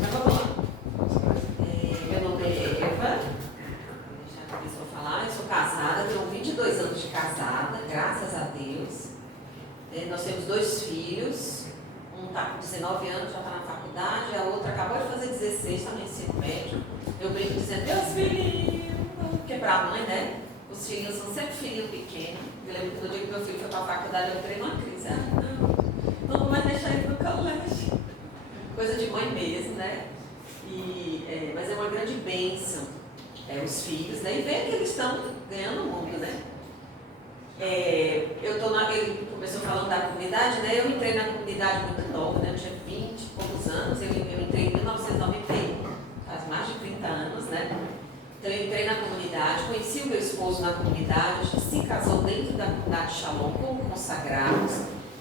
Mas vamos lá. Meu nome é Eva, já começou a falar, eu sou casada, tenho 22 anos de casada, graças a Deus. Nós temos 2 filhos, um está com 19 anos, já está na faculdade, a outra acabou de fazer 16, está no ensino médio. Eu brinco dizendo, meus filhinhos, porque para a mãe, né? Os filhos são sempre filhinho pequeno. Eu lembro que no dia que meu filho foi para a faculdade, eu entrei numa crise. Não vou mais deixar ele no colégio. Coisa de mãe mesmo, né? Mas é uma grande bênção, os filhos, né? E ver que eles estão ganhando o mundo, né? Ele começou falando da comunidade, né? Eu entrei na comunidade muito nova, né? Eu tinha 20 e poucos anos, eu entrei em 1991, faz mais de 30 anos, né? Então eu entrei na comunidade, conheci o meu esposo na comunidade, a gente se casou dentro da comunidade Shalom como consagrados.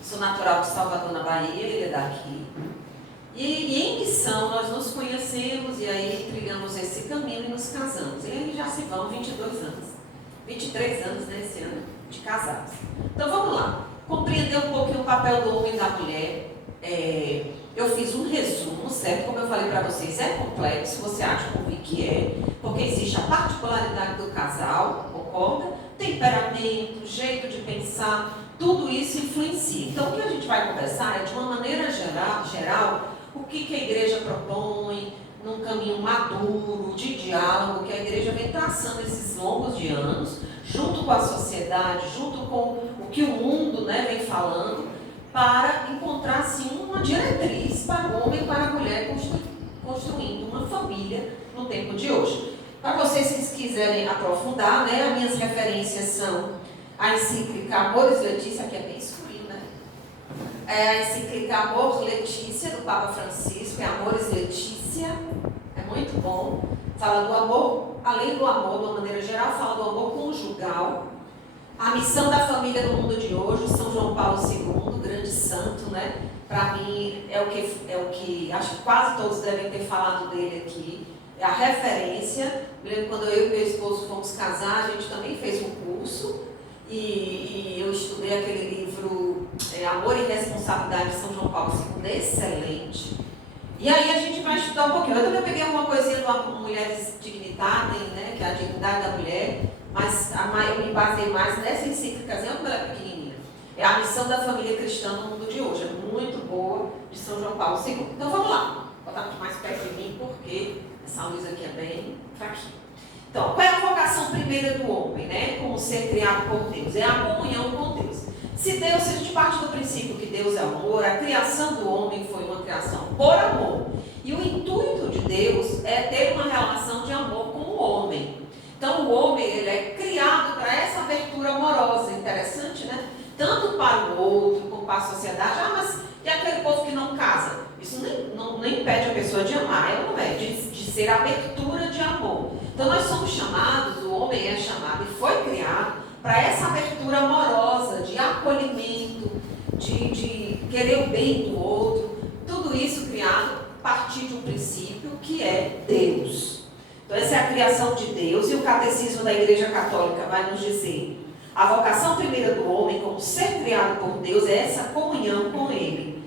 Sou natural de Salvador, na Bahia, ele é daqui. E em missão nós nos conhecemos e aí trilhamos esse caminho e nos casamos. E aí já se vão 22 anos, 23 anos nesse ano de casados. Então vamos lá, compreender um pouquinho o papel do homem e da mulher. Eu fiz um resumo, certo? Como eu falei para vocês, é complexo, você acha que é, porque existe a particularidade do casal, concorda? Temperamento, jeito de pensar, tudo isso influencia. Então o que a gente vai conversar é de uma maneira geral o que a igreja propõe, num caminho maduro, de diálogo, que a igreja vem traçando esses longos de anos, junto com a sociedade, junto com o que o mundo, né, vem falando, para encontrar, assim, uma diretriz para o homem e para a mulher construindo uma família no tempo de hoje. Para vocês que quiserem aprofundar, né, as minhas referências são a encíclica Amoris Laetitia, que é bem escuro, né? A encíclica Amor Letícia, do Papa Francisco, é Amoris Laetitia, é muito bom. Fala do amor, além do amor, de uma maneira geral, fala do amor conjugal. A missão da família no mundo de hoje, São João Paulo II, grande santo, né? Para mim, é o que acho que quase todos devem ter falado dele aqui. É a referência. Me lembro quando eu e meu esposo fomos casar, a gente também fez um curso. E eu estudei aquele livro Amor e Responsabilidade de São João Paulo II, excelente. E aí a gente vai estudar um pouquinho. Eu também peguei alguma coisinha do Mulheres Dignitatem, né, que é a dignidade da mulher, mas eu me basei mais nessa encíclicazinha, como ela é pequenininha. É a missão da família cristã no mundo de hoje, é muito boa, de São João Paulo II. Então vamos lá, vou botar mais perto de mim, porque essa luz aqui é bem fraquinha. Então, qual é a vocação primeira do homem, né? Como ser criado por Deus? É a comunhão com Deus. Se a gente parte do princípio que Deus é amor, a criação do homem foi uma criação por amor. E o intuito de Deus é ter uma relação de amor com o homem. Então, o homem ele é criado para essa abertura amorosa. Interessante, né? Tanto para o outro, como para a sociedade. Mas e aquele povo que não casa? Isso nem impede a pessoa de amar, ela não é, de ser abertura de amor. Então nós somos chamados, o homem é chamado e foi criado para essa abertura amorosa, de acolhimento, de querer o bem do outro. Tudo isso criado a partir de um princípio que é Deus. Então essa é a criação de Deus e o catecismo da Igreja Católica vai nos dizer: a vocação primeira do homem como ser criado por Deus é essa comunhão com Ele.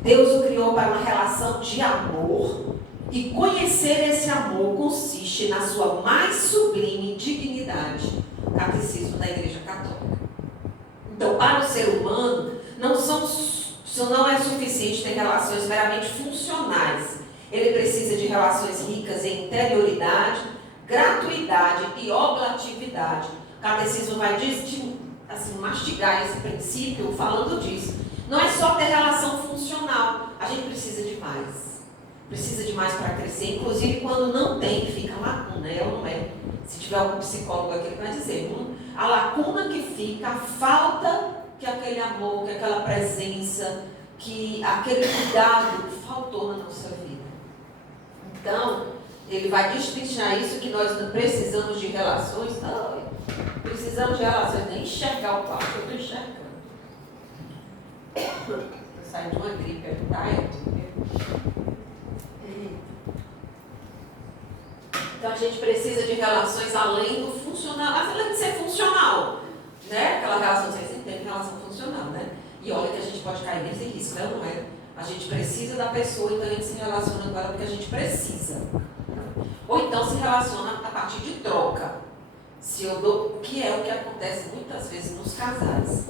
Deus o criou para uma relação de amor e conhecer esse amor consiste na sua mais sublime dignidade. Catecismo da Igreja Católica. Então, para o ser humano, não é suficiente ter relações meramente funcionais. Ele precisa de relações ricas em interioridade, gratuidade e oblatividade. O Catecismo vai mastigar esse princípio falando disso. Não é só ter relação funcional, a gente precisa de mais. Precisa de mais para crescer, inclusive quando não tem, fica lacuna, é ou não é? Se tiver algum psicólogo aqui, ele vai dizer, a lacuna que fica, a falta que aquele amor, que aquela presença, que aquele cuidado faltou na nossa vida. Então, ele vai destrinchar isso, que nós precisamos de relações, não, precisamos de relações, nem enxergar o quarto, eu estou enxergando. Eu saí de uma gripe, Então a gente precisa de relações além do funcional, além de ser funcional, né? Aquela relação, vocês entendem, relação funcional, né? E olha que a gente pode cair nesse risco, não é? A gente precisa da pessoa, então a gente se relaciona com ela porque a gente precisa. Ou então se relaciona a partir de troca. Se eu dou, que é o que acontece muitas vezes nos casais,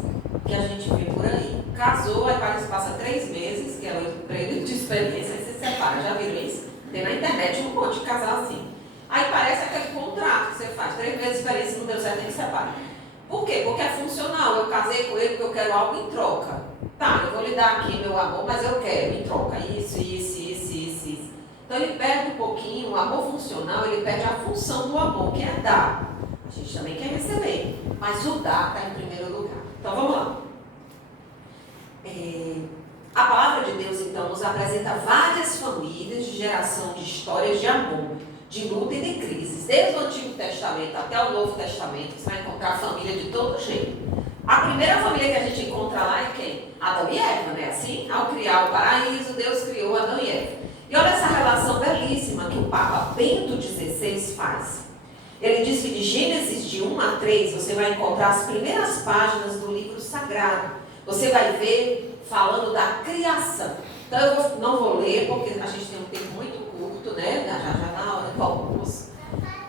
que a gente vê por aí. Casou, aí passa 3 meses, que é o período de experiência, aí se separa. Já viram isso? Tem na internet um monte de casal assim. Aí parece aquele contrato que você faz, 3 meses de experiência, não deu certo, nem separa. Por quê? Porque é funcional. Eu casei com ele porque eu quero algo em troca. Tá, eu vou lhe dar aqui meu amor, mas eu quero em troca isso. Então ele perde um pouquinho, o amor funcional, ele perde a função do amor, que é dar. A gente também quer receber, mas o dar está em primeiro lugar. Então vamos lá. A palavra de Deus, então, nos apresenta várias famílias de geração de histórias de amor, de luta e de crises. Desde o Antigo Testamento até o Novo Testamento, você vai encontrar família de todo jeito. A primeira família que a gente encontra lá é quem? Adão e Eva, né? Assim, ao criar o paraíso, Deus criou Adão e Eva. E olha essa relação belíssima que o Papa Bento XVI faz. Ele diz que de Gênesis de 1 a 3, você vai encontrar as primeiras páginas do livro sagrado. Você vai ver falando da criação. Então eu não vou ler, porque a gente tem um tempo muito curto, né? Já na hora do almoço.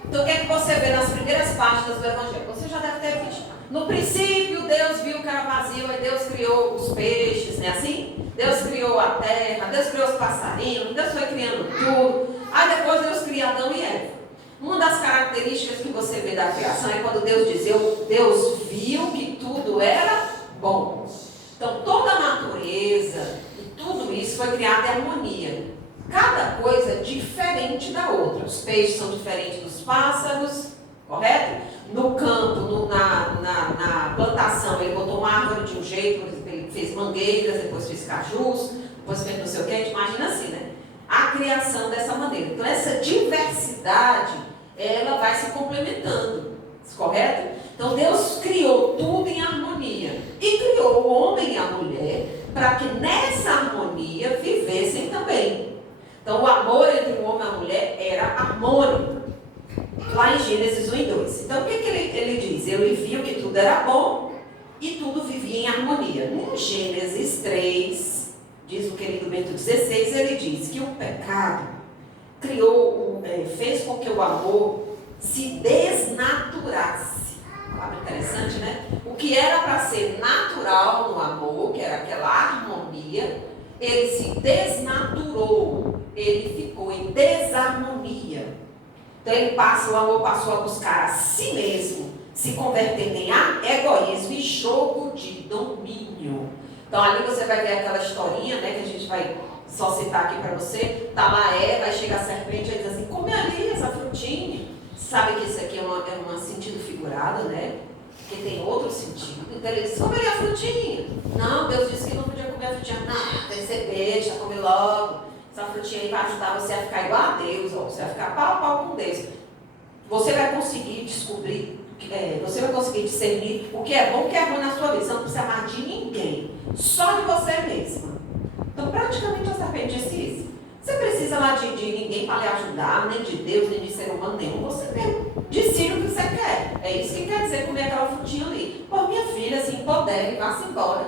Então o que é que você vê nas primeiras páginas do Evangelho? Você já deve ter visto. No princípio, Deus viu que era vazio, aí Deus criou os peixes, né? Assim? Deus criou a terra, Deus criou os passarinhos, Deus foi criando tudo. Aí depois Deus cria Adão e Eva. Uma das características que você vê da criação é quando Deus diz, Deus viu que tudo era bom. Então toda a natureza e tudo isso foi criado em harmonia. Cada coisa é diferente da outra. Os peixes são diferentes dos pássaros, correto? No campo, na plantação, ele botou uma árvore de um jeito, por exemplo, ele fez mangueiras, depois fez cajus, depois fez não sei o que, a gente imagina assim, né? A criação dessa maneira. Então essa diversidade, ela vai se complementando, correto? Então Deus criou tudo em harmonia e criou o homem e a mulher para que nessa harmonia vivessem também. Então o amor entre o homem e a mulher era harmônico. Lá em Gênesis 1 e 2. Então o que ele diz? Ele viu que tudo era bom e tudo vivia em harmonia. Em Gênesis 3, diz o querido Bento XVI, ele diz que o pecado fez com que o amor se desnaturasse. Palavra interessante, né? O que era para ser natural no amor, que era aquela harmonia, ele se desnaturou, ele ficou em desarmonia. Então o amor passou a buscar a si mesmo, se convertendo em egoísmo e jogo de domínio. Então ali você vai ver aquela historinha, né, que a gente vai só citar aqui para você. Tá lá Eva, vai chegar a serpente e diz assim, come ali essa frutinha. Sabe que isso aqui é um sentido figurado, né? Porque tem outro sentido. Então ele diz, come ali a frutinha. Não, Deus disse que não podia comer a frutinha. Não, tem que ser besta, come logo. Essa frutinha aí vai ajudar você a ficar igual a Deus, ó, você vai ficar pau a pau com Deus. Você vai conseguir descobrir, você vai conseguir discernir o que é bom e o que é ruim na sua vida. Você não precisa amar de ninguém, só de você mesma. Então, praticamente a serpente disse isso. Você precisa lá de ninguém para lhe ajudar, nem de Deus, nem de ser humano nenhum. Você mesmo decide o que você quer. É isso que quer dizer comer aquela frutinha ali. Pô, minha filha, se empodere, vá-se embora.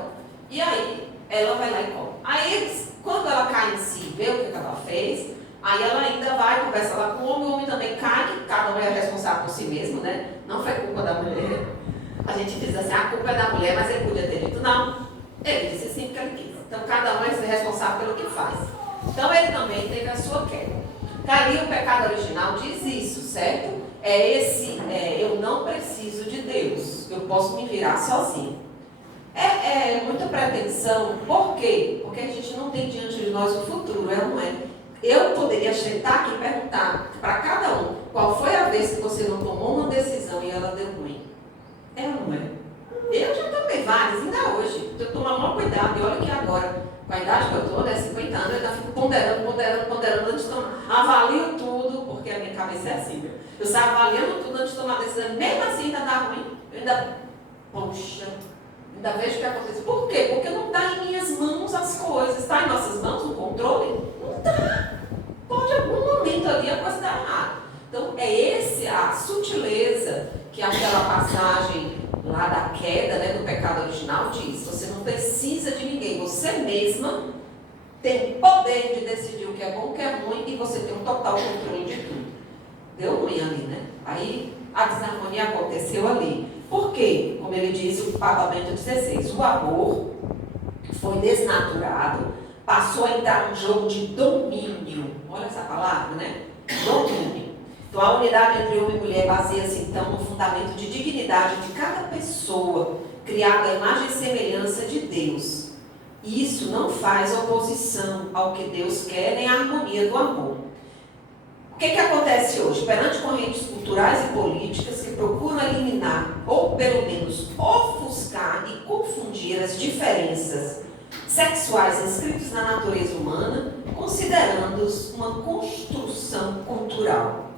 E aí, ela vai lá e come. Aí, quando ela cai em si, vê o que ela fez, aí ela ainda vai, conversa lá com o homem também cai, que cada um é responsável por si mesmo, né? Não foi culpa da mulher. A gente diz assim, a culpa é da mulher, mas ele podia ter dito não. Ele disse sim porque ele quis. Então cada um é responsável pelo que faz. Então ele também teve a sua queda. Ali o pecado original diz isso, certo? Eu não preciso de Deus, eu posso me virar sozinho. É muita pretensão, por quê? Porque a gente não tem diante de nós o futuro, não é? Eu poderia sentar aqui e perguntar para cada um, qual foi a vez que você não tomou uma decisão e ela deu ruim? É ou não é? Eu já tomei várias, ainda hoje. Eu tomo maior cuidado, e olha que agora, com a idade que eu estou, né, 50 anos, eu ainda fico ponderando antes de tomar. Avalio tudo, porque a minha cabeça é assim, viu? Eu saio avaliando tudo antes de tomar decisão, mesmo assim ainda dá ruim, eu ainda, poxa, ainda vejo o que acontece. Por quê? Porque não está em minhas mãos as coisas. Está em nossas mãos o controle? Não está. Pode em algum momento ali a coisa dar errado. Então é a sutileza que aquela passagem lá da queda, né, do pecado original diz. Você não precisa de ninguém. Você mesma tem total controle de tudo. Deu ruim ali, né? Aí a desarmonia aconteceu ali. Por quê? Como ele diz o Papa Bento XVI, o amor foi desnaturado, passou a entrar num jogo de domínio. Olha essa palavra, né? Domínio. Então a unidade entre homem e mulher baseia-se então no fundamento de dignidade de cada pessoa, criada à imagem e semelhança de Deus. E isso não faz oposição ao que Deus quer, nem à harmonia do amor. O que acontece hoje? Perante correntes culturais e políticas que procuram eliminar, ou pelo menos ofuscar e confundir as diferenças sexuais inscritas na natureza humana, considerando-os uma construção cultural.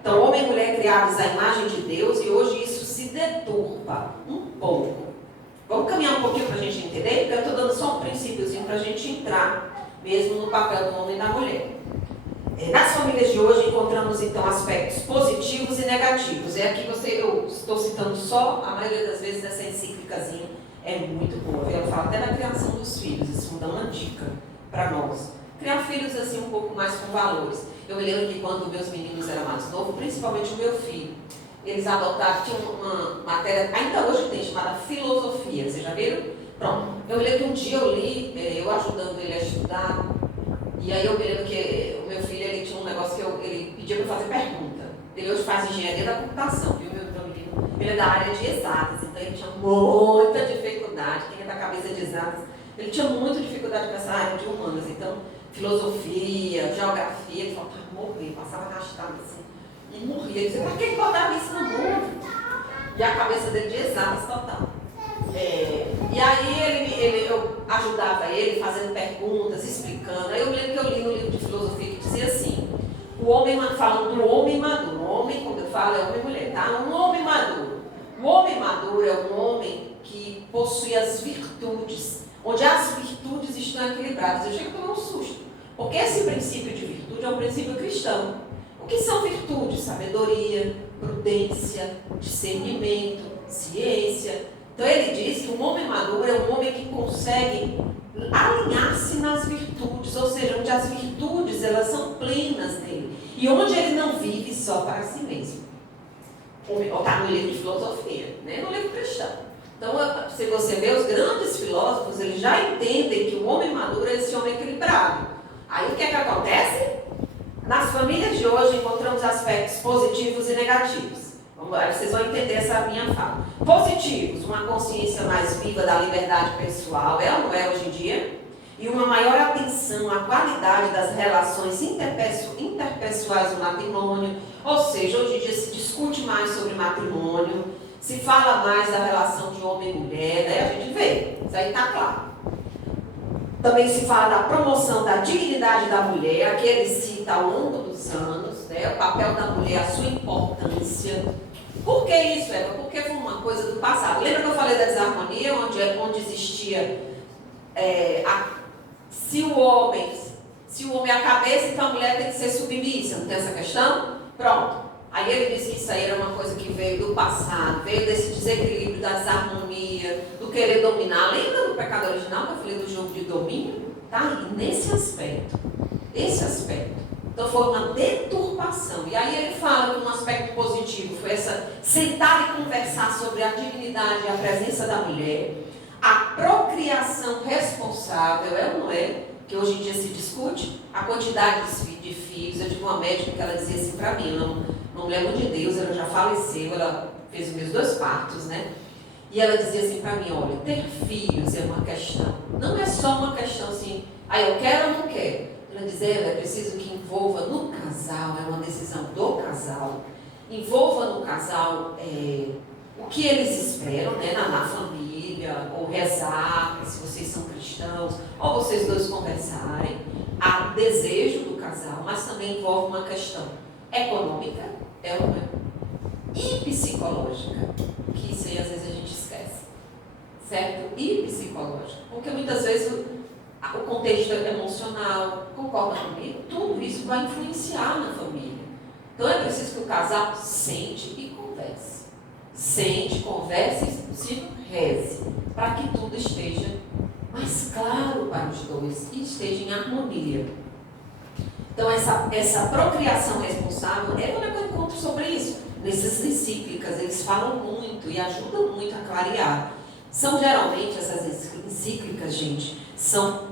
Então, homem e mulher criados à imagem de Deus, e hoje isso se deturpa um pouco. Vamos caminhar um pouquinho para a gente entender, porque eu estou dando só um princípiozinho para a gente entrar mesmo no papel do homem e da mulher. Nas famílias de hoje encontramos então aspectos positivos e negativos. Aqui eu estou citando só, a maioria das vezes essa encíclicazinha é muito boa. Eu falo até da criação dos filhos, isso me dá uma dica para nós. Criar filhos assim um pouco mais com valores. Eu me lembro que quando meus meninos eram mais novos, principalmente o meu filho, eles adotaram, tinha uma matéria, ainda hoje tem, chamada filosofia, vocês já viram? Pronto. Eu me lembro que um dia eu li, eu ajudando ele a estudar, e aí eu me lembro que o meu filho, ele tinha um negócio que ele pedia para fazer pergunta. Ele hoje faz engenharia da computação, viu, meu menino? Ele é da área de exatas, então ele tinha muita dificuldade, quem é da cabeça de exatas, ele tinha muita dificuldade com essa área de humanas, então filosofia, geografia, ele falava, morrer, passava arrastado assim, e morria. Ele dizia, para que botar isso no mundo? E a cabeça dele de exatas total. E aí eu ajudava ele fazendo perguntas, explicando. Aí eu lembro que eu li no livro de filosofia que dizia assim, o homem, falando do homem maduro, o homem, quando eu falo, é homem e mulher, tá? Um homem maduro. O homem maduro é um homem que possui as virtudes, onde as virtudes estão equilibradas. Eu chego a tomar um susto, porque esse princípio de virtude é um princípio cristão. O que são virtudes? Sabedoria, prudência, discernimento, ciência. Então ele diz que um homem maduro é um homem que consegue alinhar-se nas virtudes, ou seja, onde as virtudes elas são plenas nele e onde ele não vive só para si mesmo. Está no livro de filosofia, né? No livro cristão. Então, se você vê os grandes filósofos, eles já entendem que o homem maduro é esse homem equilibrado. Aí o que acontece? Nas famílias de hoje encontramos aspectos positivos e negativos. Aí vocês vão entender essa minha fala. Positivos, uma consciência mais viva da liberdade pessoal, é ou não é hoje em dia? E uma maior atenção à qualidade das relações interpessoais do matrimônio. Ou seja, hoje em dia se discute mais sobre matrimônio, se fala mais da relação de homem e mulher, né? A gente vê, isso aí está claro. Também se fala da promoção da dignidade da mulher, aqui ele cita ao longo dos anos, né? O papel da mulher, a sua importância. Por que isso, Eva? Porque foi uma coisa do passado. Lembra que eu falei da desarmonia, onde existia se o homem é a cabeça, então a mulher tem que ser submissa, não tem essa questão? Pronto. Aí ele disse que isso aí era uma coisa que veio do passado, veio desse desequilíbrio, da desarmonia, do querer dominar. Lembra do pecado original que eu falei do jogo de domínio? Tá aí, nesse aspecto. Esse aspecto. Então foi uma deturpação. E aí ele fala que um aspecto positivo foi essa sentar e conversar sobre a dignidade e a presença da mulher, a procriação responsável, é ou não é? Que hoje em dia se discute a quantidade de filhos. Eu tive uma médica que ela dizia assim para mim, não me lembro de Deus, ela já faleceu, ela fez os meus 2 partos, né? E ela dizia assim para mim, olha, ter filhos é uma questão, não é só uma questão assim, eu quero ou não quero. Ela dizia, é preciso que envolva no casal, é uma decisão do casal, envolva no casal o que eles esperam, né, na família, ou rezar, se vocês são cristãos, ou vocês dois conversarem, há desejo do casal, mas também envolve uma questão econômica, é ou não é? E psicológica, que isso aí às vezes a gente esquece, certo? E psicológica, porque muitas vezes o contexto emocional, concorda comigo? Tudo isso vai influenciar na família. Então é preciso que o casal sente e converse. Sente, converse e, se possível, reze, para que tudo esteja mais claro para os dois e esteja em harmonia. Então, essa procriação responsável, quando eu encontro sobre isso. Nessas encíclicas, eles falam muito e ajudam muito a clarear. São geralmente, essas encíclicas, gente,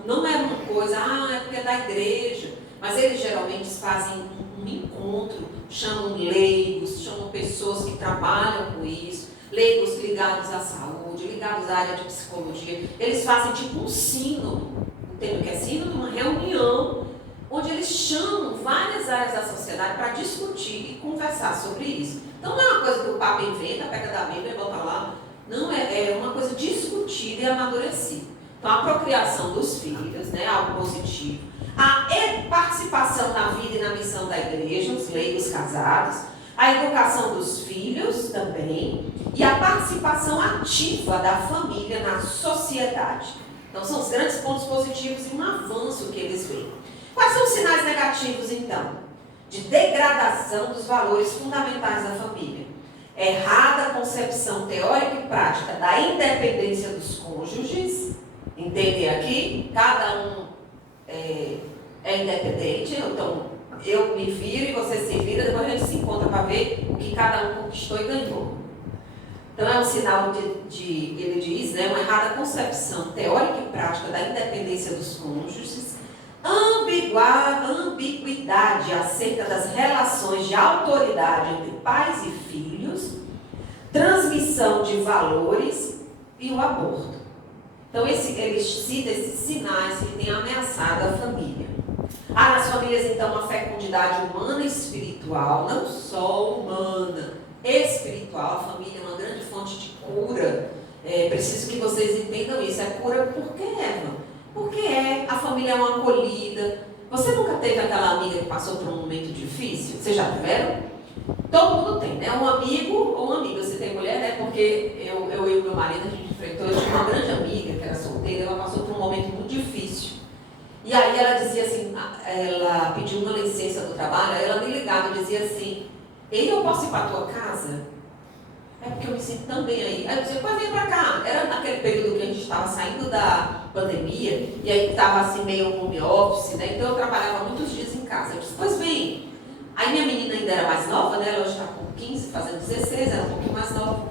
não é uma coisa, é porque é da igreja, mas eles geralmente fazem um encontro, chamam leigos, chamam pessoas que trabalham com isso, leigos ligados à saúde, ligados à área de psicologia. Eles fazem tipo um sínodo, entende o que é sínodo? Uma reunião onde eles chamam várias áreas da sociedade para discutir e conversar sobre isso. Então não é uma coisa que o Papa inventa, pega da Bíblia e bota lá. Não, é uma coisa discutida e amadurecida. Então a procriação dos filhos, algo positivo. A participação na vida e na missão da igreja, os leigos casados. A educação dos filhos também. E a participação ativa da família na sociedade. Então são os grandes pontos positivos e um avanço que eles veem. Quais são os sinais negativos, então? De degradação dos valores fundamentais da família. Errada concepção teórica e prática da independência dos cônjuges. Entendem aqui? Cada um é independente, então eu me viro e você se vira, depois a gente se encontra para ver o que cada um conquistou e ganhou. Então é um sinal ele diz, uma errada concepção teórica e prática da independência dos cônjuges. Ambiguidade acerca das relações de autoridade entre pais e filhos, transmissão de valores e o aborto. Então, ele cita esses sinais que têm ameaçado a família. Há nas famílias, então, uma fecundidade humana e espiritual, não só humana, espiritual. A família é uma grande fonte de cura. Preciso que vocês entendam isso. É cura por quê, Eva? Porque a família é uma acolhida. Você nunca teve aquela amiga que passou por um momento difícil? Vocês já tiveram? Todo mundo tem, Um amigo ou uma amiga. Você tem mulher, Porque eu e o meu marido, a gente enfrentou. Eu tinha uma grande amiga que era solteira, ela passou por um momento muito difícil. E aí ela dizia assim, ela pediu uma licença do trabalho, aí ela me ligava e dizia assim, ei, eu posso ir para a tua casa? É porque eu me sinto tão bem aí. Aí eu dizia, pode vir para cá. Era naquele período que a gente estava saindo da pandemia, e aí estava assim meio home office, Então eu trabalhava muitos dias em casa. Eu disse, pois vem. Aí minha menina ainda era mais nova, Ela hoje está com 15, fazendo 16, era um pouquinho mais nova.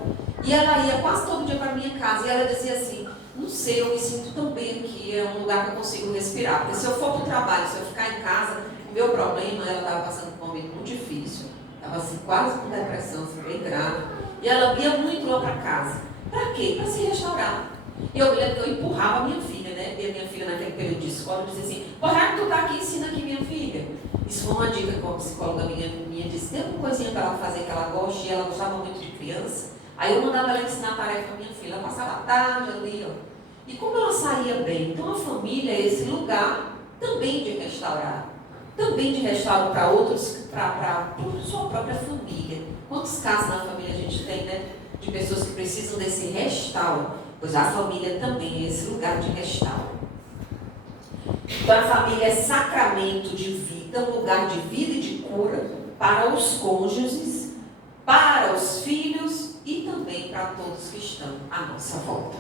E ela ia quase todo dia para minha casa, e ela dizia assim, não sei, eu me sinto tão bem aqui, é um lugar que eu consigo respirar. Porque se eu for para o trabalho, se eu ficar em casa, o meu problema, ela estava passando por um momento muito difícil. Estava assim, quase com depressão, assim, bem grave. E ela ia muito lá para casa. Para quê? Para se restaurar. E eu me lembro que eu empurrava a minha filha, E a minha filha naquele período de escola, eu dizia assim, já que tu está aqui, ensina aqui minha filha. Isso foi uma dica que uma psicóloga minha disse, tem uma coisinha para ela fazer que ela gosta, e ela gostava muito de criança. Aí eu mandava ela ensinar a tarefa à minha filha, ela passava a tarde ali, E como ela saía bem? Então a família é esse lugar também de restaurar. Também de restauro para outros, para sua própria família. Quantos casos na família a gente tem, De pessoas que precisam desse restauro. Pois a família também é esse lugar de restauro. Então a família é sacramento de vida, um lugar de vida e de cura para os cônjuges, para os filhos e também para todos que estão à nossa volta.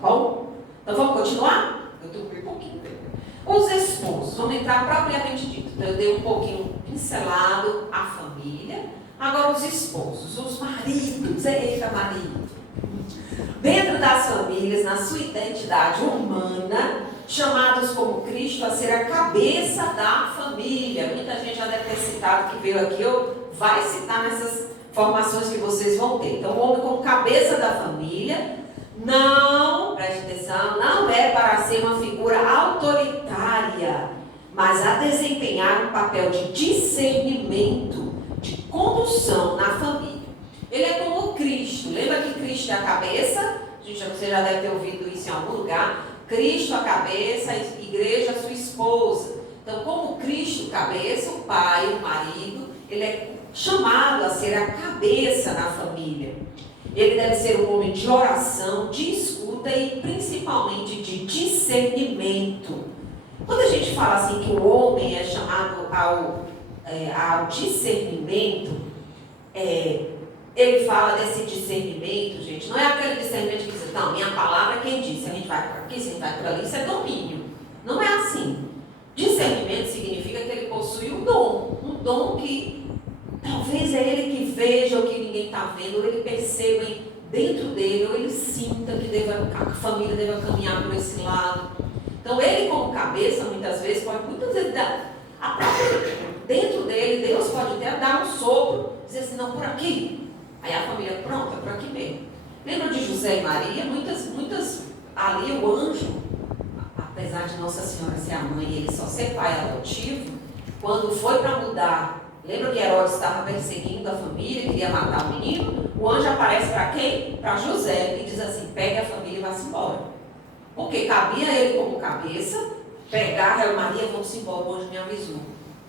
Tá bom? Então vamos continuar? Eu estou com um pouquinho tempo. Os esposos, vamos entrar propriamente dito. Então eu dei um pouquinho pincelado a família. Agora os esposos, os maridos, eita marido. Dentro das famílias, na sua identidade humana, chamados como Cristo a ser a cabeça da família. Muita gente já deve ter citado, que veio aqui, ou vai citar nessas formações que vocês vão ter. Então, o homem como cabeça da família, não, preste atenção, não é para ser uma figura autoritária, mas a desempenhar um papel de discernimento, de condução na família. Ele é como Cristo. Lembra que Cristo é a cabeça? Você já deve ter ouvido isso em algum lugar. Cristo a cabeça, a igreja a sua esposa. Então, como Cristo cabeça, o pai, o marido, ele é chamado a ser a cabeça na família. Ele deve ser um homem de oração, de escuta e principalmente de discernimento. Quando a gente fala assim que o homem é chamado ao discernimento, ele fala desse discernimento, gente, não é aquele discernimento que diz, não, minha palavra é quem disse, a gente vai para aqui, a gente vai para ali, isso é domínio. Não é assim. Discernimento significa que ele dom que talvez é ele que veja o que ninguém está vendo, ou ele perceba dentro dele, ou ele sinta que a família deva caminhar por esse lado. Então ele como cabeça, muitas vezes dentro dele, Deus pode até dar um sopro, dizer assim, não, por aqui. Aí a família, pronto, é por aqui mesmo. Lembra de José e Maria? Muitas, ali o anjo, apesar de Nossa Senhora ser a mãe e ele só ser pai adotivo, quando foi para mudar, lembra que Herodes estava perseguindo a família, queria matar o menino? O anjo aparece para quem? Para José, e diz assim, pegue a família e vá-se embora. Porque cabia ele como cabeça, pegar, eu, Maria, vamos embora, o anjo me avisou.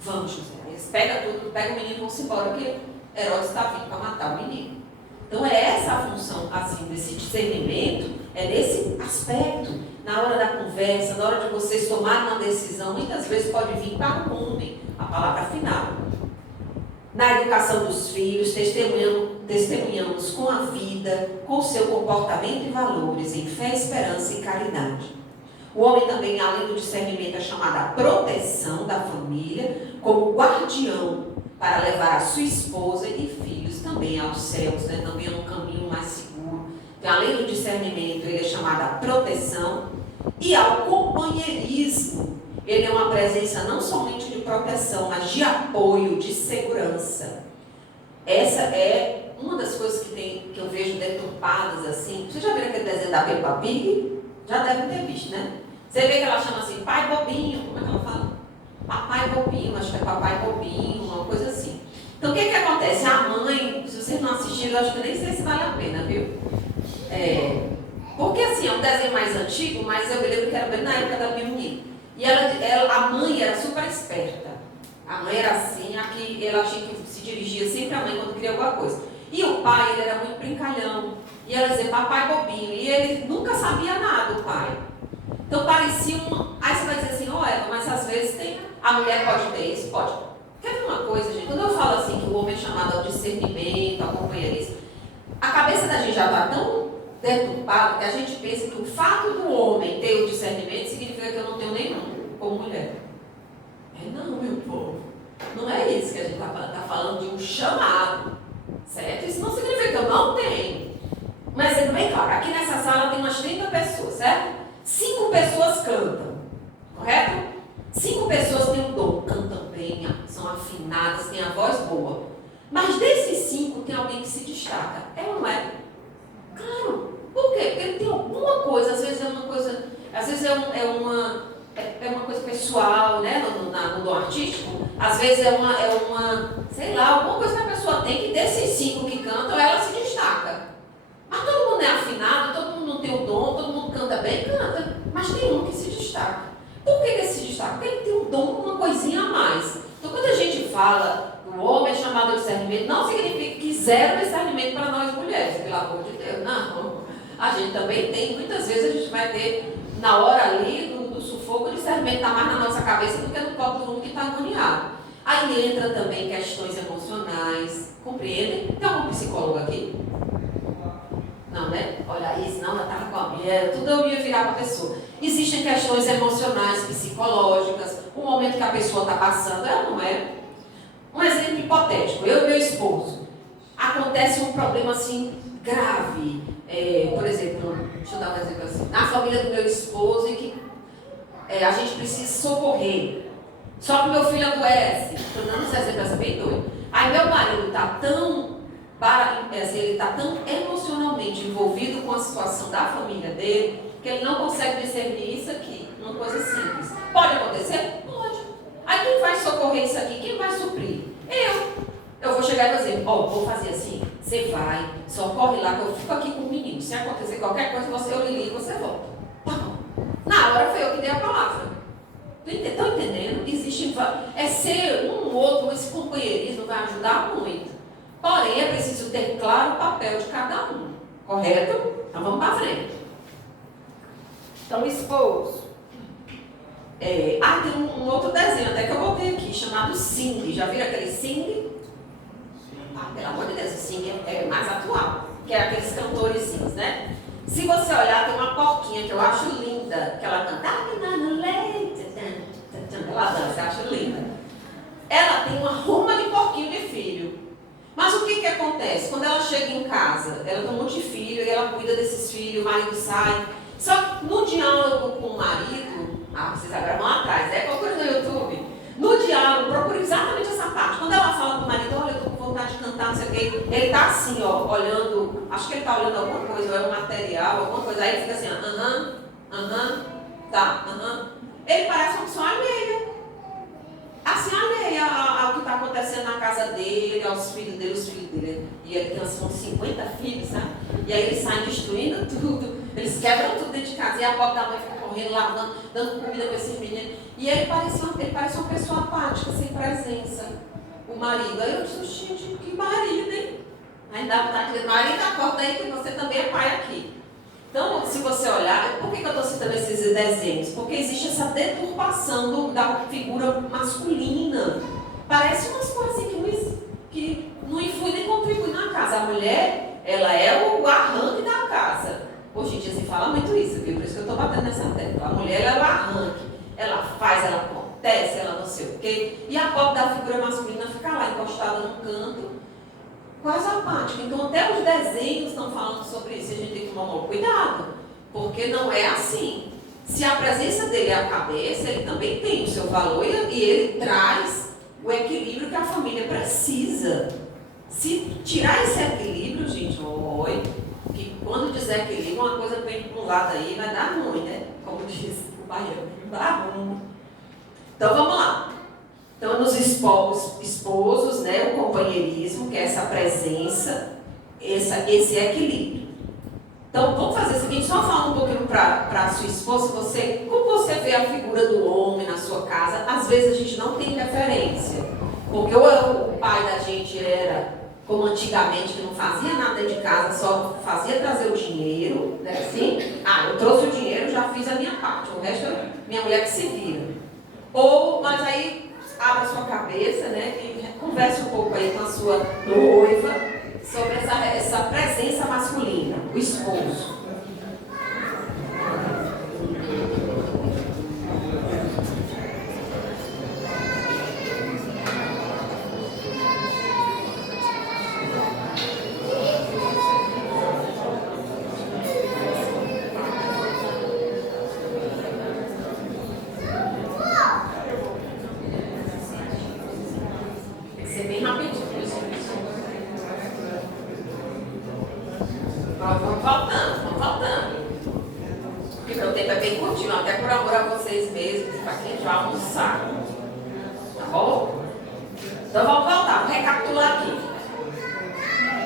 Vamos, José. Eles pegam tudo, pegam o menino e vão-se embora, porque Herodes está vindo para matar o menino. Então é essa a função, assim, desse discernimento, é nesse aspecto. Na hora da conversa, na hora de vocês tomarem uma decisão, muitas vezes pode vir para o homem a palavra final. Na educação dos filhos, testemunhamos com a vida, com o seu comportamento e valores, em fé, esperança e caridade. O homem também, além do discernimento, é chamado a proteção da família, como guardião, para levar a sua esposa e filhos também aos céus, né? Também a um caminho mais seguro. Então, além do discernimento, ele é chamado a proteção e ao companheirismo. Ele é uma presença não somente de proteção, mas de apoio, de segurança. Essa é uma das coisas que eu vejo deturpadas assim. Vocês já viram aquele desenho da Peppa Pig? Já devem ter visto, né? Você vê que ela chama assim, pai bobinho. Como é que ela fala? Papai bobinho, acho que é papai bobinho, uma coisa assim. Então o que acontece? A mãe, se vocês não assistiram, eu acho que nem sei se vale a pena, viu? Porque assim, é um desenho mais antigo, mas eu me lembro que era bem na época da minha menina. E a mãe era super esperta. A mãe era assim, aqui ela tinha que se dirigir sempre à mãe quando queria alguma coisa. E o pai, ele era muito brincalhão. E ela dizia, papai bobinho. E ele nunca sabia nada, o pai. Então parecia uma... Aí você vai dizer assim, Eva, mas às vezes a mulher pode ter isso? Pode. Quer ver uma coisa, gente? Quando eu falo assim que o homem é chamado ao discernimento, ao companheirismo, a cabeça da gente já está tão deturpada que a gente pensa que o fato do homem ter o discernimento significa que eu não tenho nenhum, como mulher. Não, meu povo. Não é isso que a gente está falando de um chamado. Certo? Isso não significa que eu não tenho. Mas é bem claro, aqui nessa sala tem umas 30 pessoas, certo? 5 pessoas cantam, correto? 5 pessoas têm o dom, cantam bem, são afinadas, têm a voz boa. Mas desses 5 tem alguém que se destaca. É ou não é? Claro. Por quê? Porque ele tem alguma coisa, às vezes é uma coisa, às vezes é uma coisa pessoal, né? No dom artístico, às vezes é uma, sei lá, alguma coisa que a pessoa tem que desses 5 que cantam, ela se destaca. Mas todo mundo é afinado, todo mundo não tem o dom, todo mundo canta bem, canta. Mas tem um que se destaca. Por que ele se destaca? Porque ele tem um dom, uma coisinha a mais. Então quando a gente fala que o homem é chamado ao discernimento, não significa que zero discernimento para nós mulheres, pelo amor de Deus. Não. A gente também tem, muitas vezes a gente vai ter, na hora ali, do sufoco, o discernimento está mais na nossa cabeça do que no corpo do homem que está agoniado. Aí entra também questões emocionais, compreendem? Tem algum psicólogo aqui? Não, né? Olha aí, senão ela estava com a mulher, tudo eu ia virar para a pessoa. Existem questões emocionais, psicológicas, o momento que a pessoa está passando, ela não é. Um exemplo hipotético, eu e meu esposo. Acontece um problema assim, grave. Por exemplo, deixa eu dar um exemplo assim. Na família do meu esposo, em que a gente precisa socorrer. Só que meu filho adoece. Estou dando esse exemplo assim, bem doido. Aí meu marido está tão... ele está tão emocionalmente envolvido com a situação da família dele que ele não consegue discernir isso aqui, uma coisa simples. Pode acontecer? Pode. Aí quem vai socorrer isso aqui? Quem vai suprir? Eu vou chegar e vou dizer, vou fazer assim, você vai, socorre lá que eu fico aqui com o menino. Se acontecer qualquer coisa, eu lhe ligo e você volta. Tá bom. Na hora foi eu que dei a palavra. Estão entendendo? Existe, ser um ou outro, esse companheirismo vai ajudar muito. Porém, é preciso ter claro o papel de cada um. Correto? Então vamos para frente. Então, esposo. Tem um outro desenho, até que eu botei aqui, chamado Sing. Já viram aquele Sing? Pelo amor de Deus, o Sing é mais atual. Que é aqueles cantorezinhos, né? Se você olhar, tem uma porquinha que eu acho linda. Que ela canta. Ela dança, eu acho linda. ela tem uma ruma de porquinho de filho. Mas o que acontece? Quando ela chega em casa, ela tem um monte de filho e ela cuida desses filhos, o marido sai. Só que no diálogo com o marido, vocês agora vão atrás, procura no YouTube. No diálogo, procura exatamente essa parte. Quando ela fala com o marido, olha, eu tô com vontade de cantar, não sei o quê, ele tá assim, ó, olhando, acho que ele tá olhando alguma coisa, ou é um material, alguma coisa, aí ele fica assim, Ele parece uma pessoa alheia. Assim, alheia ao que está acontecendo na casa dele, aos filhos dele, os filhos dele. E ele tem uns 50 filhos, sabe? E aí eles saem destruindo tudo. Eles quebram tudo dentro de casa. E a pobre da mãe fica correndo, lavando, dando comida para esses meninos. E ele parece uma pessoa apática, sem presença. O marido. Aí eu disse, gente, que marido, hein? Aí dá vontade de dizer, marido, acorda aí que você também é pai aqui. Então, se você olhar, por que eu estou citando esses desenhos? Porque existe essa deturpação da figura masculina. Parece umas coisas assim que não influem nem contribuem na casa. A mulher, ela é o arranque da casa. Hoje em dia se fala muito isso, viu? Por isso que eu estou batendo nessa tecla. A mulher, ela é o arranque. Ela faz, ela acontece, ela não sei o quê. E a pobre da figura masculina fica lá encostada num canto, quase apática. Então até os desenhos estão falando sobre isso. A gente tem que tomar um cuidado, porque não é assim. Se a presença dele é a cabeça, ele também tem o seu valor e ele traz o equilíbrio que a família precisa. Se tirar esse equilíbrio, gente, que quando desequilibra, uma coisa vem para um lado aí, vai dar ruim, né? Como diz o baiano, dá ruim. Então vamos lá. Então, nos esposos, né, o companheirismo, que é essa presença, esse equilíbrio. Então, vamos fazer o seguinte, só falar um pouquinho para a sua esposa, como você vê a figura do homem na sua casa. Às vezes a gente não tem referência, porque ou o pai da gente era como antigamente, que não fazia nada dentro de casa, só fazia trazer o dinheiro, né, assim, eu trouxe o dinheiro, já fiz a minha parte, o resto é minha mulher que se vira. Mas aí, abra sua cabeça, né, e converse um pouco aí com a sua noiva sobre essa presença masculina, o esposo. Vamos voltando. Porque meu tempo é bem curtinho, até por amor a vocês mesmos, para quem vai almoçar. Tá bom? Então vamos voltar, vou recapitular aqui.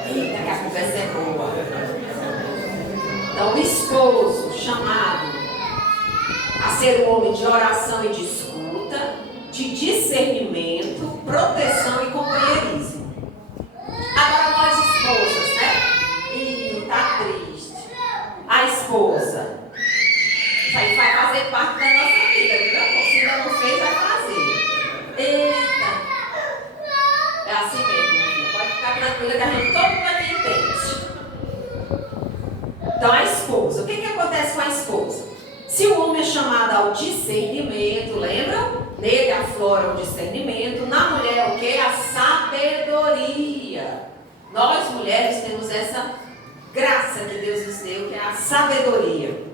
Eita, que a conversa é boa. Então, o esposo chamado a ser um homem de oração e de escuta, de discernimento, proteção e companheirismo. Agora nós esposas, né? Tá triste. A esposa. Isso aí vai fazer parte da nossa vida, viu? Se ainda não fez, vai fazer. Eita! É assim mesmo, minha filha. Pode ficar tranquila que a gente todo mundo aqui entende. Então, a esposa. O que acontece com a esposa? Se o homem é chamado ao discernimento, lembra? Nele aflora o discernimento. Na mulher, o que? A sabedoria. Nós, mulheres, temos essa graça que Deus nos deu, que é a sabedoria.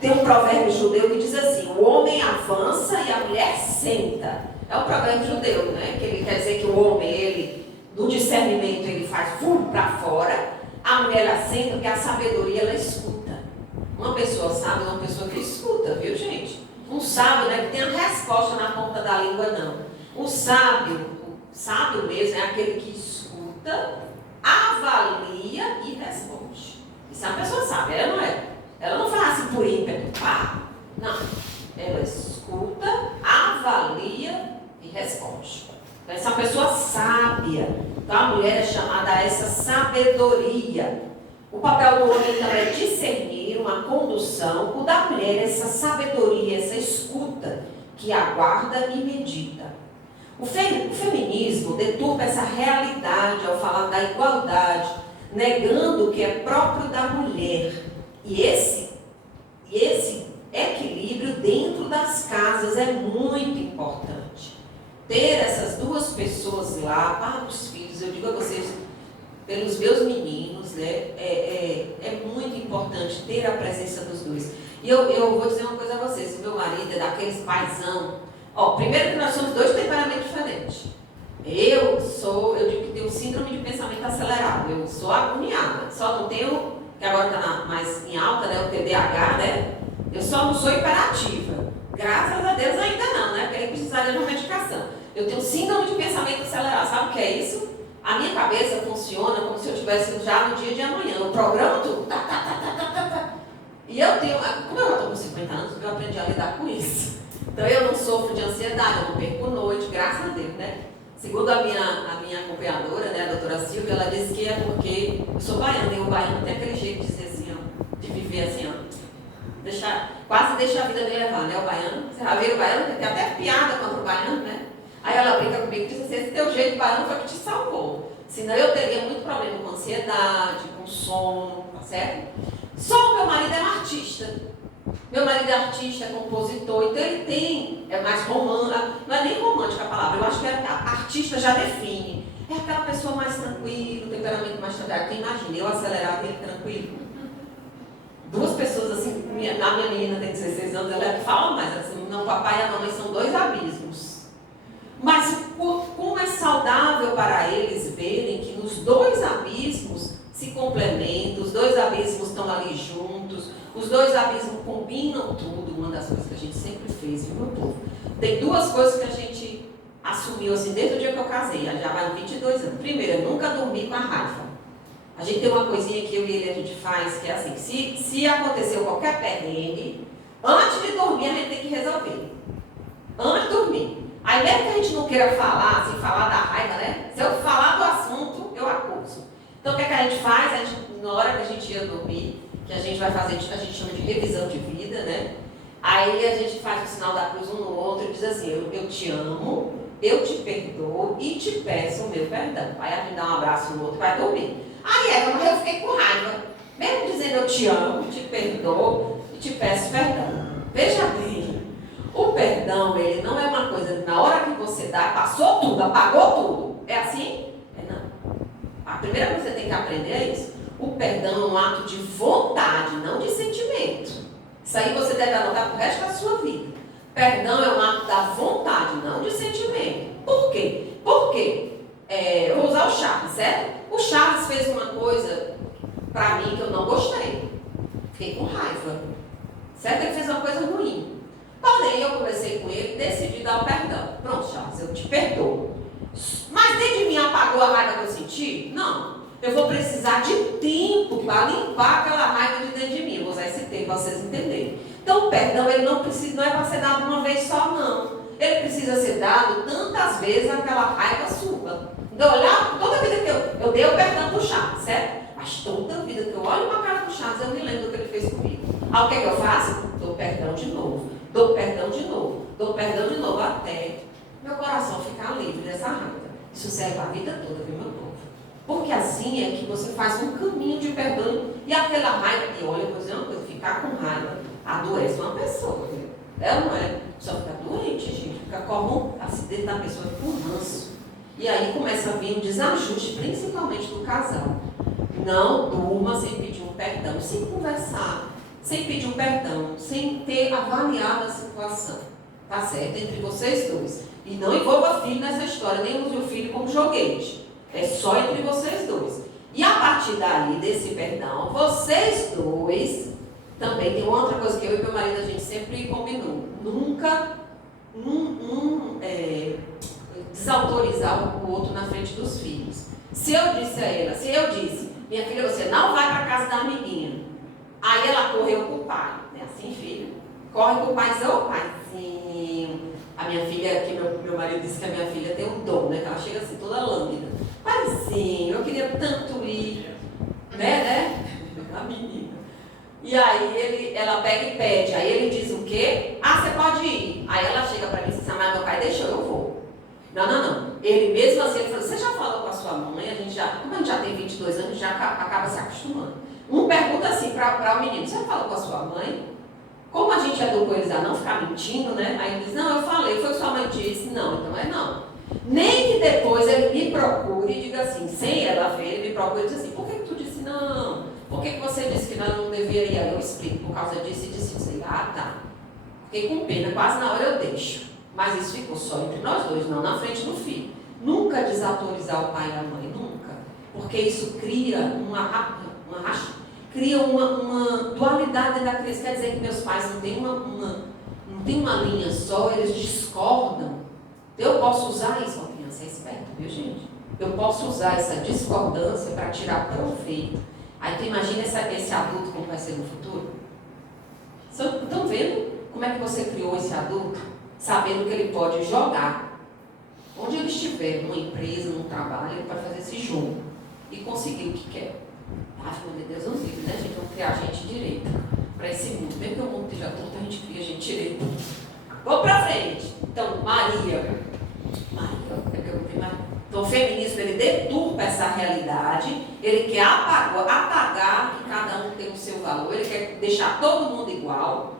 Tem um provérbio judeu que diz assim: o homem avança e a mulher senta. É um provérbio judeu, né? Que ele quer dizer que o homem, ele, no discernimento, ele faz fundo para fora, a mulher ela senta, porque a sabedoria ela escuta. Uma pessoa sábia é uma pessoa que escuta, viu, gente? Um sábio não é que tem a resposta na ponta da língua, não. O sábio mesmo é aquele que escuta, avalia e responde. Isso é uma pessoa sábia, ela não é. Ela não faz assim por ímpeto, pá. Não. Ela escuta, avalia e responde. Então, essa é uma pessoa sábia. Então, a mulher é chamada a essa sabedoria. O papel do homem, então, é discernir uma condução. O da mulher é essa sabedoria, essa escuta que aguarda e medita. O feminismo deturpa essa realidade ao falar da igualdade, negando o que é próprio da mulher. E esse equilíbrio dentro das casas é muito importante. ter essas duas pessoas lá para os filhos, eu digo a vocês, pelos meus meninos, né, é muito importante ter a presença dos dois. E eu vou dizer uma coisa a vocês, o meu marido é daqueles paizão. Primeiro que nós somos dois temperamentos diferentes. Eu digo que tenho síndrome de pensamento acelerado, eu sou agoniada, só não tenho, que agora está mais em alta, né, o TDAH, né, eu só não sou hiperativa. Graças a Deus ainda não, né, porque aí precisaria de uma medicação. Eu tenho síndrome de pensamento acelerado, sabe o que é isso? A minha cabeça funciona como se eu estivesse já no dia de amanhã, eu programo tudo, E eu tenho, como eu já estou com 50 anos, eu aprendi a lidar com isso. Então eu não sofro de ansiedade, eu não perco noite, graças a Deus, né? Segundo a minha acompanhadora, né, a doutora Silvia, ela disse que é porque eu sou baiana, e o baiano tem aquele jeito de ser assim, ó, de viver assim, ó. Quase deixa a vida me levar, né, o baiano. Você já viu o baiano? Tem até piada contra o baiano, né? Aí ela brinca comigo e diz assim, esse teu jeito baiano foi que te salvou. Senão eu teria muito problema com ansiedade, com sono, tá certo? Só o meu marido é um artista. Meu marido é artista, é compositor, então ele tem, é mais romântico, não é nem romântica a palavra, eu acho que artista já define. É aquela pessoa mais tranquila, temperamento mais tranquilo. Quem imagina, eu acelerado e ele tranquilo. Duas pessoas assim, a minha menina tem 16 anos, ela é que fala mais, assim, não, o papai e a mamãe são dois abismos. Mas como é saudável para eles verem que nos dois abismos se complementam, os dois abismos estão ali juntos, os dois abismos combinam tudo. Uma das coisas que a gente sempre fez, viu, meu povo? Tem duas coisas que a gente assumiu assim desde o dia que eu casei, já vai 22 anos. Primeiro, eu nunca dormi com a raiva. A gente tem uma coisinha que eu e ele a gente faz, que é assim, se aconteceu qualquer perrengue, antes de dormir a gente tem que resolver. Antes de dormir. Aí mesmo que a gente não queira falar, assim, falar da raiva, né? Se eu falar do assunto, eu acuso. Então o que é que a gente faz? A gente, na hora que a gente ia dormir, que a gente vai fazer, a gente chama de revisão de vida, né? Aí a gente faz o sinal da cruz um no outro e diz assim, eu te amo, eu te perdoo e te peço o meu perdão. Aí a gente dá um abraço no outro e vai dormir. Aí eu fiquei com raiva. Mesmo dizendo eu te amo, te perdoo e te peço perdão. Veja bem, o perdão, ele não é uma coisa, na hora que você dá, passou tudo, apagou tudo. É assim? Não. A primeira coisa que você tem que aprender é isso. O perdão é um ato de vontade, não de sentimento. Isso aí você deve anotar pro resto da sua vida. Perdão é um ato da vontade, não de sentimento. Por quê? Porque, eu vou usar o Charles, certo? O Charles fez uma coisa pra mim que eu não gostei. Fiquei com raiva. Certo? Ele fez uma coisa ruim. Porém, eu conversei com ele e decidi dar o perdão. Pronto, Charles, eu te perdoo. Mas dentro de mim apagou a raiva que eu senti? Não. Eu vou precisar de tempo para limpar aquela raiva de dentro de mim. Eu vou usar esse tempo para vocês entenderem. Então, o perdão, ele não é para ser dado uma vez só, não. Ele precisa ser dado tantas vezes aquela raiva sua. Então, toda vida que eu dei o perdão para o Charles, certo? Mas toda vida que eu olho para a cara do Charles, eu me lembro do que ele fez comigo. Aí o que é que eu faço? Dou perdão de novo. Dou perdão de novo. Dou perdão de novo até meu coração ficar livre dessa raiva. Isso serve a vida toda, viu, meu povo? Porque assim é que você faz um caminho de perdão e aquela raiva, e olha, eu vou dizer uma coisa, ficar com raiva adoece uma pessoa, viu? Ela não é, só fica doente, gente, fica como acidente da pessoa por ranço. E aí começa a vir um desajuste, principalmente do casal. Não durma sem pedir um perdão, sem conversar, sem pedir um perdão, sem ter avaliado a situação, tá certo? Entre vocês dois. E não envolva filho nessa história, nem use o filho como joguete. É só entre vocês dois. E a partir daí, desse perdão, vocês dois, também tem outra coisa que eu e meu marido a gente sempre combinou. Nunca desautorizar o outro na frente dos filhos. Se eu disse, minha filha, você não vai para casa da amiguinha. Aí ela correu com o pai. É assim, filho? Corre com o pai e diz, ô paizinho. A minha filha, que meu marido disse que a minha filha tem um dom, né? Que ela chega assim, toda lânguida. Paizinho, eu queria tanto ir. Né? A menina. E aí ela pega e pede. Aí ele diz o quê? Ah, você pode ir. Aí ela chega para mim e diz, mas meu pai deixou, eu vou. Não. Ele mesmo assim, ele falou, você já falou com a sua mãe? Como a gente já tem 22 anos, já acaba se acostumando. Um pergunta assim para o menino, você falou com a sua mãe? Como a gente educou eles a não ficar mentindo, né? Aí ele diz, não, eu falei, foi o que sua mãe disse. Não, então é não. Nem que depois ele me procure e diga assim, sem ela ver, ele me procure e diz assim, por que tu disse não? Por que você disse que não deveria? Eu explico, por causa disso e disso. Ah, tá. Fiquei com pena, quase na hora eu deixo. Mas isso ficou só entre nós dois, não na frente do filho. Nunca desautorizar o pai e a mãe, nunca. Porque isso cria uma dualidade da criança. Quer dizer que meus pais não têm não tem uma linha só, eles discordam. Eu posso usar isso, a criança é esperta, viu, gente? Eu posso usar essa discordância para tirar proveito. Aí tu imagina esse adulto como vai ser no futuro? Estão vendo como é que você criou esse adulto? Sabendo que ele pode jogar. Onde ele estiver, numa empresa, num trabalho, ele pode fazer esse jogo e conseguir o que quer. Ah, meu Deus, nos livre, né, gente? Vamos criar gente direita para esse mundo. Mesmo que o mundo esteja torto, a gente cria gente direita. Vamos para frente. Então, Maria, então o feminismo, ele deturpa essa realidade, ele quer apagar que cada um tem o seu valor, ele quer deixar todo mundo igual.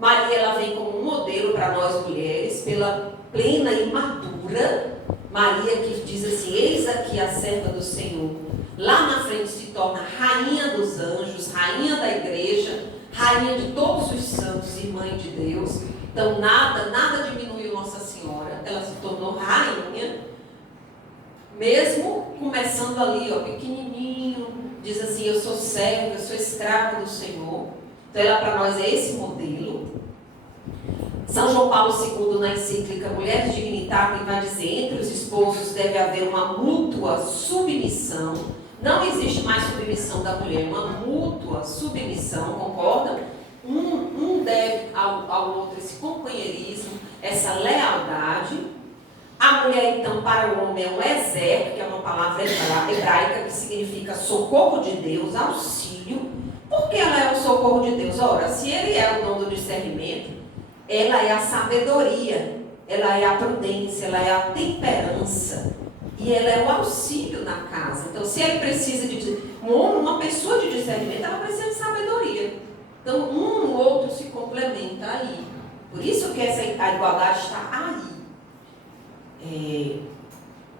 Maria, ela vem como um modelo para nós mulheres, pela plena e madura. Maria que diz assim, eis aqui a serva do Senhor. Lá na frente se torna rainha dos anjos, rainha da igreja, rainha de todos os santos e mãe de Deus. Então nada diminuiu Nossa Senhora, ela se tornou rainha, mesmo começando ali, pequenininho, diz assim, eu sou serva, eu sou escrava do Senhor. Então ela para nós é esse modelo. São João Paulo II, na encíclica Mulheres Dignitatem, vai dizer, entre os esposos deve haver uma mútua submissão. Não existe mais submissão da mulher, uma mútua submissão, concordam? Um deve ao outro esse companheirismo, essa lealdade. A mulher, então, para o homem é um ezer, que é uma palavra hebraica que significa socorro de Deus, auxílio. Por que ela é o socorro de Deus? Ora, se ele é o dom do discernimento, ela é a sabedoria, ela é a prudência, ela é a temperança. E ela é o auxílio na casa. Então, se ele precisa de uma pessoa de discernimento, ela precisa de sabedoria. Então, um ou outro se complementa aí. Por isso que a igualdade está aí.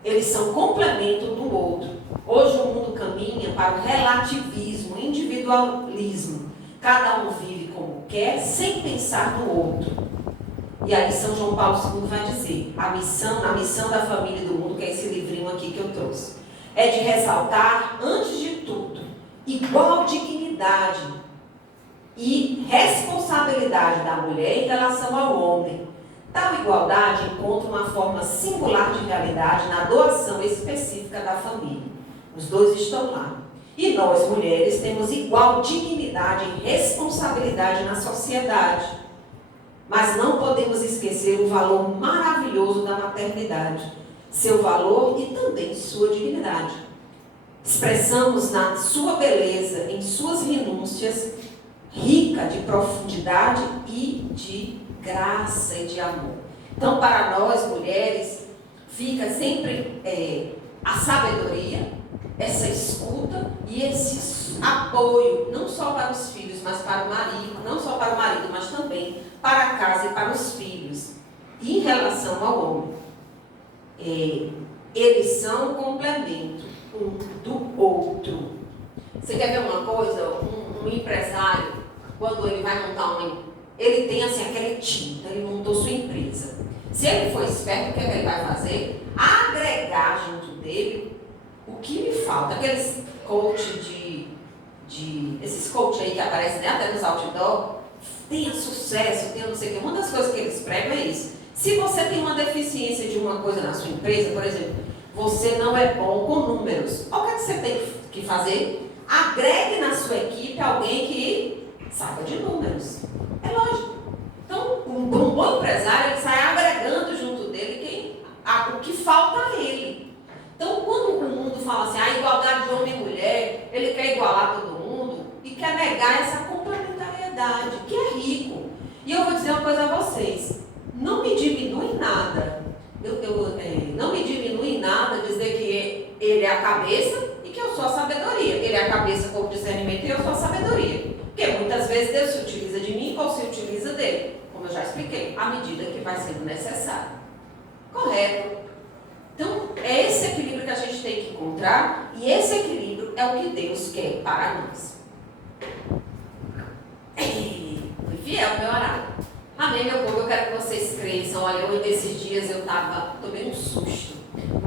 Eles são complemento do outro. Hoje o mundo caminha para o relativismo, individualismo. Cada um vive como quer, sem pensar no outro. E aí São João Paulo II vai dizer, a missão da família do mundo, que é esse livrinho aqui que eu trouxe, é de ressaltar, antes de tudo, igual dignidade e responsabilidade da mulher em relação ao homem. Tal igualdade encontra uma forma singular de realidade na doação específica da família. Os dois estão lá. E nós, mulheres, temos igual dignidade e responsabilidade na sociedade. Mas não podemos esquecer o valor maravilhoso da maternidade, seu valor e também sua dignidade. Expressamos na sua beleza, em suas renúncias, rica de profundidade e de graça e de amor. Então, para nós, mulheres, fica sempre a sabedoria, essa escuta e esse apoio, não só para os filhos, mas para o marido, não só para o marido, mas também para a casa e para os filhos. E em relação ao homem, eles são um complemento um do outro. Você quer ver uma coisa? Um empresário, quando ele vai montar ele tem assim aquele time, ele montou sua empresa. Se ele for esperto, o que ele vai fazer? Agregar junto dele o que lhe falta. Aqueles coach esses coach aí que aparecem até nos outdoor, tenha sucesso, tenha não sei o que. Uma das coisas que eles pregam é isso. Se você tem uma deficiência de uma coisa na sua empresa, por exemplo, você não é bom com números. O que é que você tem que fazer? Agregue na sua equipe alguém que saiba de números. É lógico. Então, um bom empresário, ele sai agregando junto dele o que falta a ele. Então, quando o mundo fala assim, a igualdade de homem e mulher, ele quer igualar todo mundo e quer negar essa complementariedade, que é rico. E eu vou dizer uma coisa a vocês, não me diminui nada. Não me diminui nada dizer que ele é a cabeça e que eu sou a sabedoria. Ele é a cabeça com o discernimento e eu sou a sabedoria. Porque muitas vezes Deus se utiliza de mim ou se utiliza dele, como eu já expliquei, à medida que vai sendo necessário. Correto? desequilibrar, e esse equilíbrio é o que Deus quer para nós. Fui fiel ao meu horário. Amém, meu povo, eu quero que vocês cresçam. Olha, eu nesses dias eu tomei um susto.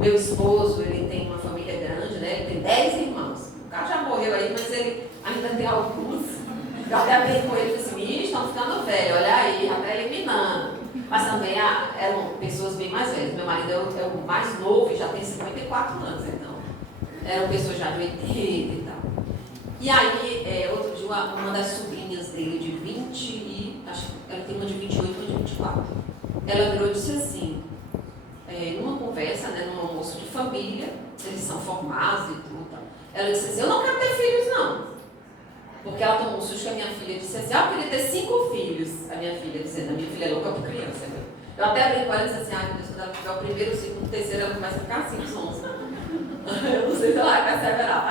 Meu esposo, ele tem uma família grande, né? Ele tem 10 irmãos. O cara já morreu aí, mas ele ainda tem alguns. Eu até brinquei com ele e falei assim, estão ficando velhos, olha aí, já está eliminando. Mas também eram pessoas bem mais velhas. Meu marido é o mais novo e já tem 54 anos, então. Eram pessoas já de 80 e tal. E aí, outro dia, uma das sobrinhas dele de 20 e... acho que ela tem uma de 28 e uma de 24. Ela virou e disse assim, numa conversa, né, num almoço de família, eles são formados e tudo. Ela disse assim, eu não quero ter filhos, não. Porque ela tomou um susto que a minha filha disse assim, eu queria ter 5 filhos. A minha filha dizendo, a minha filha é louca por criança. Né? Eu até brinco com ela e disse assim, meu Deus, quando ela tiver o primeiro, o segundo, o terceiro, ela começa a ficar assim, sons. Eu não sei se ela vai perseverar,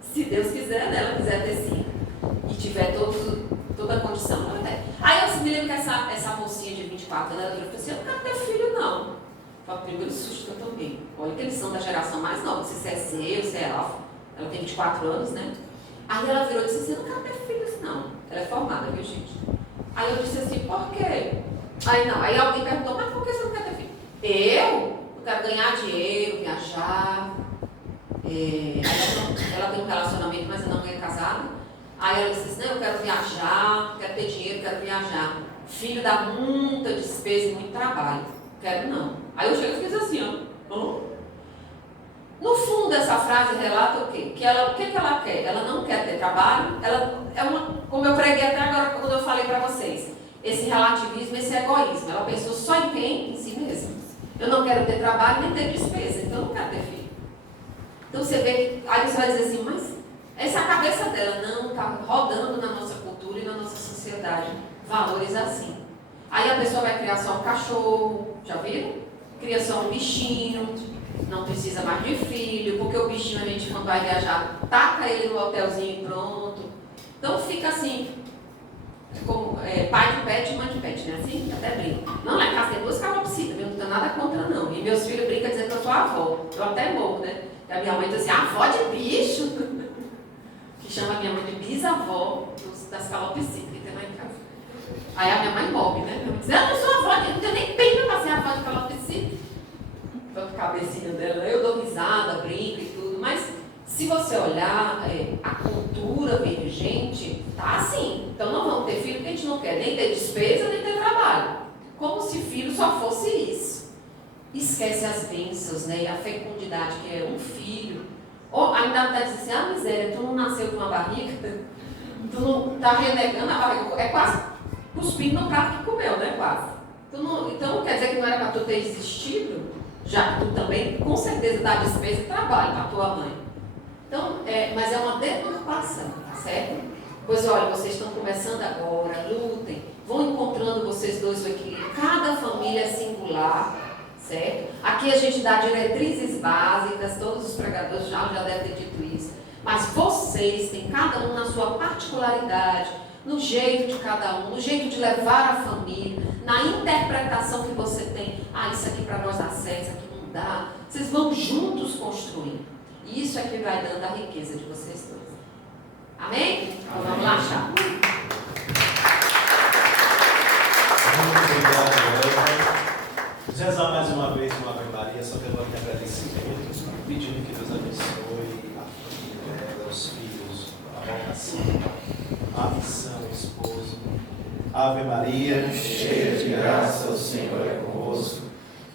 mas se Deus quiser, né, ela quiser ter 5 e tiver toda a condição, ela tem. Aí eu me lembro que essa mocinha de 24 anos, ela falou assim, eu não quero ter filho, não. Foi o primeiro susto que eu tomei. Olha que eles são da geração mais nova, se você é C ou se é alfa. Ela tem 24 anos, né? Aí ela virou e disse assim, eu não quero ter filhos, não. Ela é formada, viu, gente? Aí eu disse assim, por quê? Aí alguém perguntou, mas por que você não quer ter filho? Eu quero ganhar dinheiro, viajar. Ela tem um relacionamento, mas ela não é casada. Aí ela disse assim, não, eu quero viajar, quero ter dinheiro, quero viajar. Filho dá muita despesa e muito trabalho. Quero não. Aí eu chego e fiz assim, ó. No fundo dessa frase relata o quê? O que ela quer? Ela não quer ter trabalho, como eu preguei até agora quando eu falei para vocês, esse relativismo, esse egoísmo. Ela pensou só em quem? Em si mesma. Eu não quero ter trabalho nem ter despesa, então eu não quero ter filho. Então você vê que, aí você vai dizer assim, mas essa é a cabeça dela, não, está rodando na nossa cultura e na nossa sociedade valores assim. Aí a pessoa vai criar só um cachorro, já viram? Cria só um bichinho, não precisa mais de filho, porque o bichinho a gente quando vai viajar, taca ele no hotelzinho e pronto. Então fica assim, como pai de pet e mãe de pet, né? Assim, até brinco. Não, lá em casa tem 2 calopsitas, eu não tenho nada contra não. E meus filhos brincam dizendo que eu sou avó. Eu até morro, né? E a minha mãe diz assim, avó de bicho. Que chama a minha mãe de bisavó das calopsitas que tem lá em casa. Aí a minha mãe morre, né? Ela diz, eu não sou avó, eu não tenho nem pena para ser avó de calopsita. Então a cabecinha dela, eu dou risada, brinco e tudo, mas se você olhar a cultura vigente, tá assim. Então não vamos ter filho porque a gente não quer nem ter despesa, nem ter trabalho. Como se filho só fosse isso. Esquece as bênçãos, né? E a fecundidade, que é um filho. Ou ainda está dizendo assim, miséria, tu não nasceu com uma barriga, tu não está renegando a barriga, é quase cuspindo no prato que comeu, né? Quase. Então quer dizer que não era para tu ter existido, já que tu também, com certeza, dá despesa e trabalho para tua mãe. Então, mas é uma deturpação, tá certo? Pois olha, vocês estão começando agora, lutem, vão encontrando vocês dois o equilíbrio. Cada família é singular, certo? Aqui a gente dá diretrizes básicas, todos os pregadores já devem ter dito isso. Mas vocês têm cada um na sua particularidade, no jeito de cada um, no jeito de levar a família, na interpretação que você tem. Isso aqui para nós dá certo, isso aqui não dá. Vocês vão juntos construir. E isso é que vai dando a riqueza de vocês dois. Amém? Então vamos lá, Chá. Muito obrigado, Eva. Vamos rezar mais uma vez uma Ave Maria, só pelo agradecimento, pedindo que Deus abençoe a família, os filhos, a vocação, a missão, o esposo. Ave Maria, cheia de graça, o Senhor é convosco.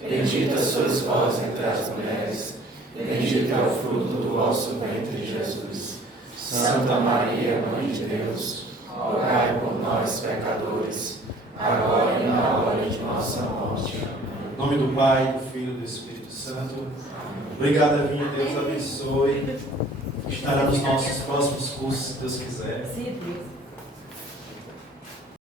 Bendita sois vós entre as mulheres, bendito é o fruto do vosso ventre, Jesus. Santa Maria, Mãe de Deus, rogai por nós, pecadores, agora e na hora de nossa morte. Amém. Em nome do Pai, do Filho e do Espírito Santo. Obrigado, Evinha. Deus abençoe. Estará nos nossos próximos cursos, se Deus quiser. Sim, Deus.